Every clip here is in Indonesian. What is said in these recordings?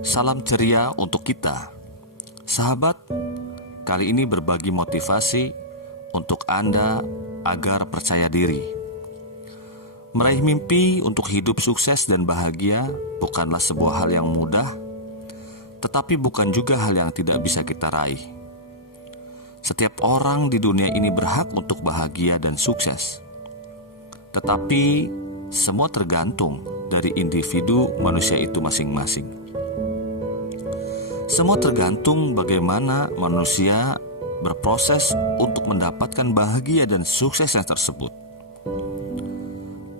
Salam ceria untuk kita. Sahabat, kali ini berbagi motivasi untuk Anda agar percaya diri. Meraih mimpi untuk hidup sukses dan bahagia bukanlah sebuah hal yang mudah, tetapi bukan juga hal yang tidak bisa kita raih. Setiap orang di dunia ini berhak untuk bahagia dan sukses. Tetapi semua tergantung dari individu manusia itu masing-masing. Semua tergantung bagaimana manusia berproses untuk mendapatkan bahagia dan suksesnya tersebut.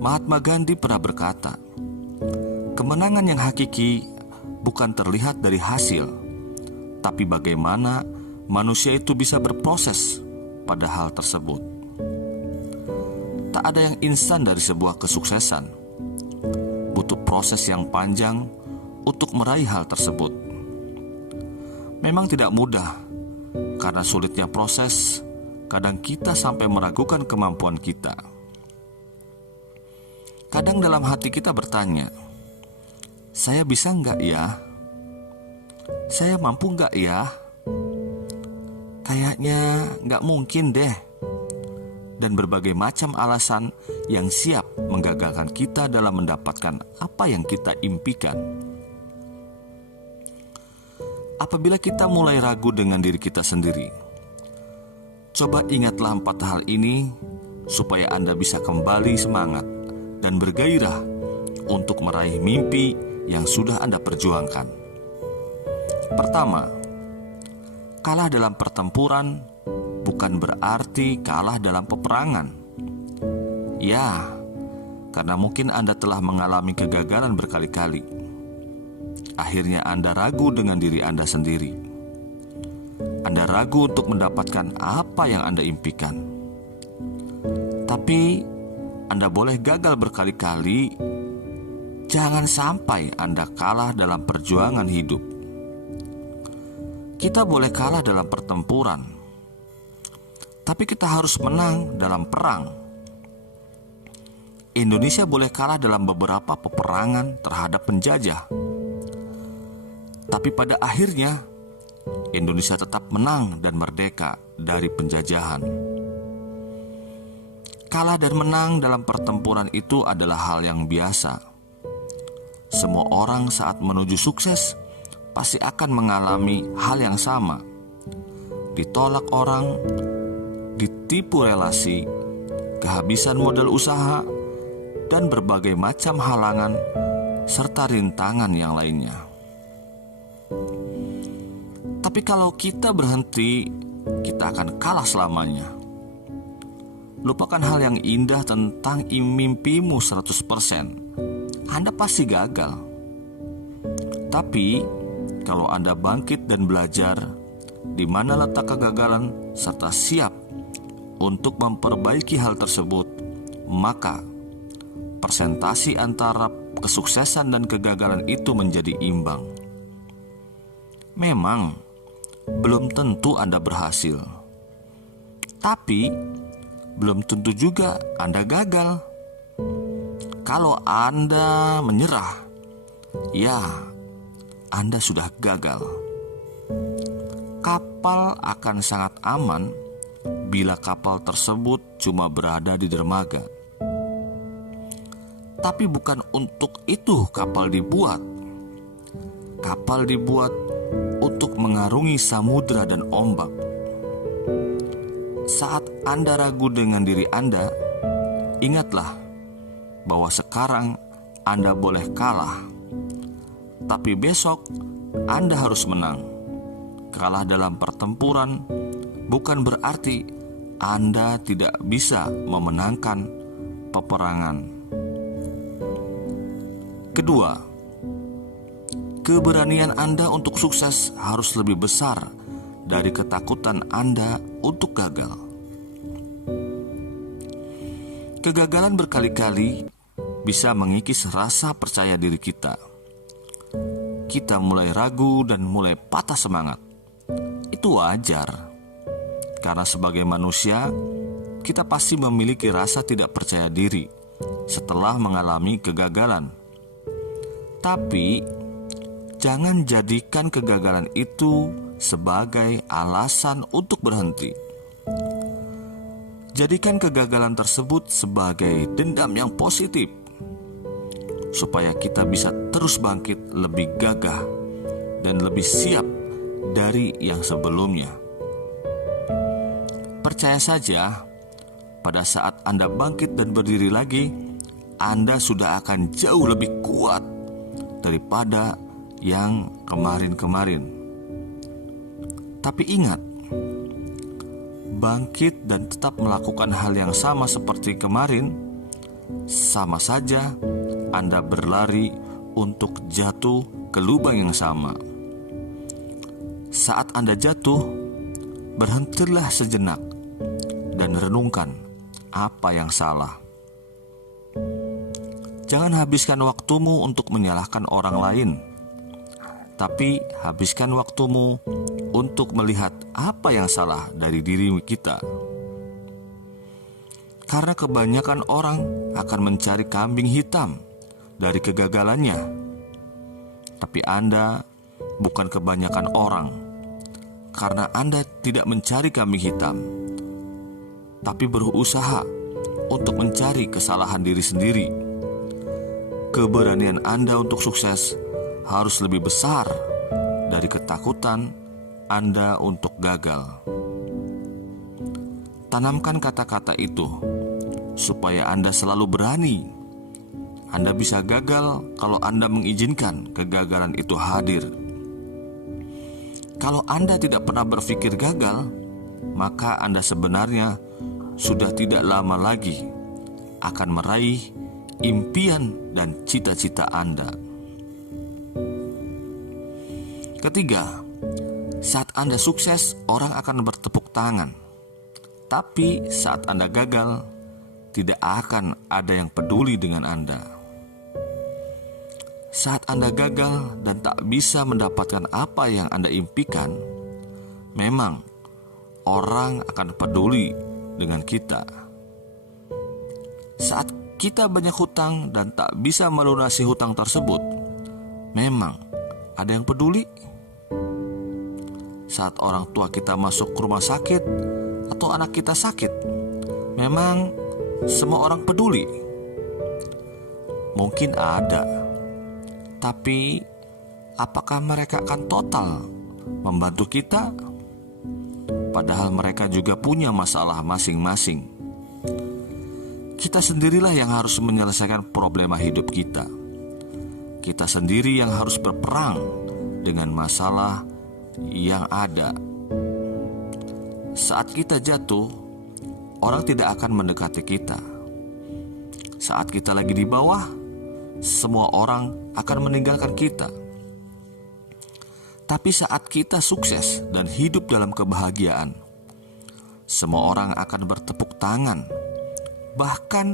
Mahatma Gandhi pernah berkata, kemenangan yang hakiki bukan terlihat dari hasil, tapi bagaimana manusia itu bisa berproses pada hal tersebut. Tak ada yang instan dari sebuah kesuksesan. Butuh proses yang panjang untuk meraih hal tersebut. Memang tidak mudah, karena sulitnya proses, kadang kita sampai meragukan kemampuan kita. Kadang dalam hati kita bertanya, saya bisa nggak ya? Saya mampu nggak ya? Kayaknya nggak mungkin deh. Dan berbagai macam alasan yang siap menggagalkan kita dalam mendapatkan apa yang kita impikan. Apabila kita mulai ragu dengan diri kita sendiri, coba ingatlah 4 hal ini supaya Anda bisa kembali semangat dan bergairah untuk meraih mimpi yang sudah Anda perjuangkan. Pertama, kalah dalam pertempuran bukan berarti kalah dalam peperangan. Ya, karena mungkin Anda telah mengalami kegagalan berkali-kali. Akhirnya Anda ragu dengan diri Anda sendiri. Anda ragu untuk mendapatkan apa yang Anda impikan. Tapi Anda boleh gagal berkali-kali. Jangan sampai Anda kalah dalam perjuangan hidup. Kita boleh kalah dalam pertempuran, tapi kita harus menang dalam perang. Indonesia boleh kalah dalam beberapa peperangan terhadap penjajah, tapi pada akhirnya Indonesia tetap menang dan merdeka dari penjajahan. Kalah dan menang dalam pertempuran itu adalah hal yang biasa. Semua orang saat menuju sukses pasti akan mengalami hal yang sama. Ditolak orang, ditipu relasi, kehabisan modal usaha, dan berbagai macam halangan serta rintangan yang lainnya. Tapi kalau kita berhenti, kita akan kalah selamanya. Lupakan hal yang indah tentang mimpimu 100%. Anda pasti gagal. Tapi kalau Anda bangkit dan belajar di mana letak kegagalan serta siap untuk memperbaiki hal tersebut, maka persentasi antara kesuksesan dan kegagalan itu menjadi imbang. Memang belum tentu Anda berhasil, tapi belum tentu juga Anda gagal. Kalau Anda menyerah, ya Anda sudah gagal. Kapal akan sangat aman bila kapal tersebut cuma berada di dermaga. Tapi bukan untuk itu kapal dibuat. Kapal dibuat untuk mengarungi samudra dan ombak. Saat Anda ragu dengan diri Anda, ingatlah bahwa sekarang Anda boleh kalah, tapi besok Anda harus menang. Kalah dalam pertempuran bukan berarti Anda tidak bisa memenangkan peperangan. Kedua, keberanian Anda untuk sukses harus lebih besar dari ketakutan Anda untuk gagal. Kegagalan berkali-kali bisa mengikis rasa percaya diri kita. Kita mulai ragu dan mulai patah semangat. Itu wajar, karena sebagai manusia, kita pasti memiliki rasa tidak percaya diri setelah mengalami kegagalan. Tapi Jangan jadikan kegagalan itu sebagai alasan untuk berhenti. Jadikan kegagalan tersebut sebagai dendam yang positif, supaya kita bisa terus bangkit lebih gagah dan lebih siap dari yang sebelumnya. Percaya saja, pada saat Anda bangkit dan berdiri lagi, Anda sudah akan jauh lebih kuat daripada yang kemarin-kemarin. Tapi ingat, bangkit dan tetap melakukan hal yang sama seperti kemarin, sama saja Anda berlari untuk jatuh ke lubang yang sama. Saat Anda jatuh, berhentilah sejenak dan renungkan apa yang salah. Jangan habiskan waktumu untuk menyalahkan orang lain, tapi habiskan waktumu untuk melihat apa yang salah dari diri kita. Karena kebanyakan orang akan mencari kambing hitam dari kegagalannya. Tapi Anda bukan kebanyakan orang, karena Anda tidak mencari kambing hitam, tapi berusaha untuk mencari kesalahan diri sendiri. Keberanian Anda untuk sukses harus lebih besar dari ketakutan Anda untuk gagal. Tanamkan kata-kata itu supaya Anda selalu berani. Anda bisa gagal kalau Anda mengizinkan kegagalan itu hadir. Kalau Anda tidak pernah berpikir gagal, maka Anda sebenarnya sudah tidak lama lagi akan meraih impian dan cita-cita Anda. Ketiga, saat Anda sukses, orang akan bertepuk tangan. Tapi saat Anda gagal, tidak akan ada yang peduli dengan Anda. Saat Anda gagal dan tak bisa mendapatkan apa yang Anda impikan, memang orang akan peduli dengan kita. Saat kita banyak hutang dan tak bisa melunasi hutang tersebut, memang ada yang peduli. Saat orang tua kita masuk ke rumah sakit atau anak kita sakit, memang semua orang peduli. Mungkin ada, tapi apakah mereka akan total membantu kita? Padahal mereka juga punya masalah masing-masing. Kita sendirilah yang harus menyelesaikan problema hidup kita. Kita sendiri yang harus berperang dengan masalah yang ada. Saat kita jatuh, orang tidak akan mendekati kita. Saat kita lagi di bawah, semua orang akan meninggalkan kita. Tapi saat kita sukses dan hidup dalam kebahagiaan, semua orang akan bertepuk tangan. Bahkan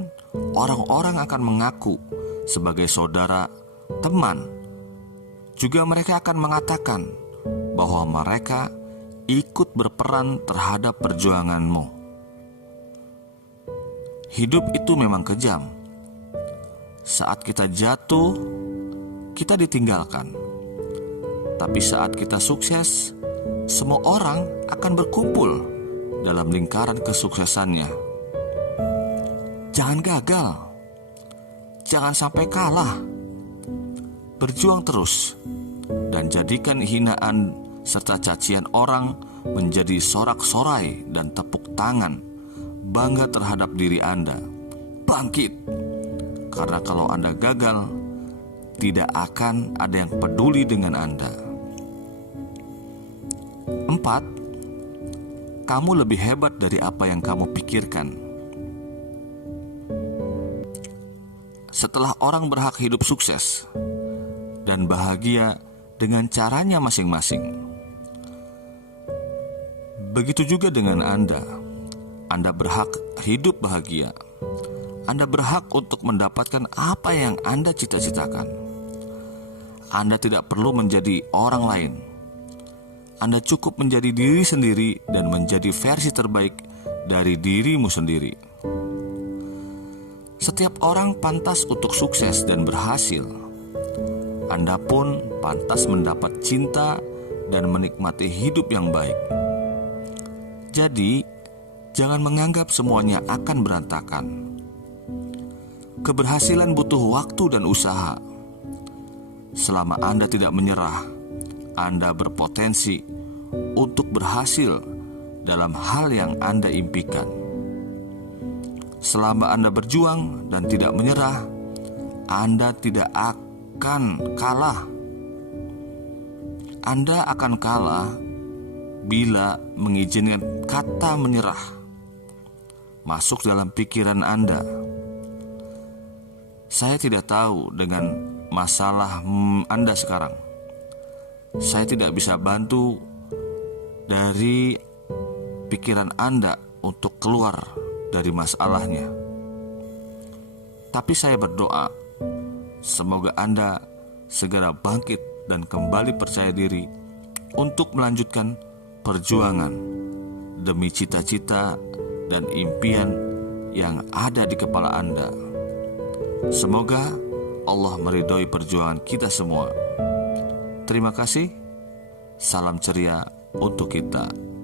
orang-orang akan mengaku sebagai saudara, teman. Juga mereka akan mengatakan bahwa mereka ikut berperan terhadap perjuanganmu. Hidup itu memang kejam. Saat kita jatuh, kita ditinggalkan. Tapi saat kita sukses, semua orang akan berkumpul dalam lingkaran kesuksesannya. Jangan gagal. Jangan sampai kalah. Berjuang terus dan jadikan hinaan serta cacian orang menjadi sorak-sorai dan tepuk tangan bangga terhadap diri Anda. Bangkit, karena kalau Anda gagal, tidak akan ada yang peduli dengan Anda. 4. Kamu lebih hebat dari apa yang kamu pikirkan. Setelah orang berhak hidup sukses dan bahagia dengan caranya masing-masing, begitu juga dengan Anda. Anda berhak hidup bahagia. Anda berhak untuk mendapatkan apa yang Anda cita-citakan. Anda tidak perlu menjadi orang lain. Anda cukup menjadi diri sendiri dan menjadi versi terbaik dari dirimu sendiri. Setiap orang pantas untuk sukses dan berhasil. Anda pun pantas mendapat cinta dan menikmati hidup yang baik. Jadi, jangan menganggap semuanya akan berantakan. Keberhasilan butuh waktu dan usaha. Selama Anda tidak menyerah, Anda berpotensi untuk berhasil dalam hal yang Anda impikan. Selama Anda berjuang dan tidak menyerah, Anda tidak akan kalah. Anda akan kalah bila mengizinkan kata menyerah masuk dalam pikiran Anda. Saya tidak tahu dengan masalah Anda sekarang. Saya tidak bisa bantu dari pikiran Anda untuk keluar dari masalahnya. Tapi saya berdoa, semoga Anda segera bangkit dan kembali percaya diri untuk melanjutkan perjuangan demi cita-cita dan impian yang ada di kepala Anda. Semoga Allah meridhoi perjuangan kita semua. Terima kasih. Salam ceria untuk kita.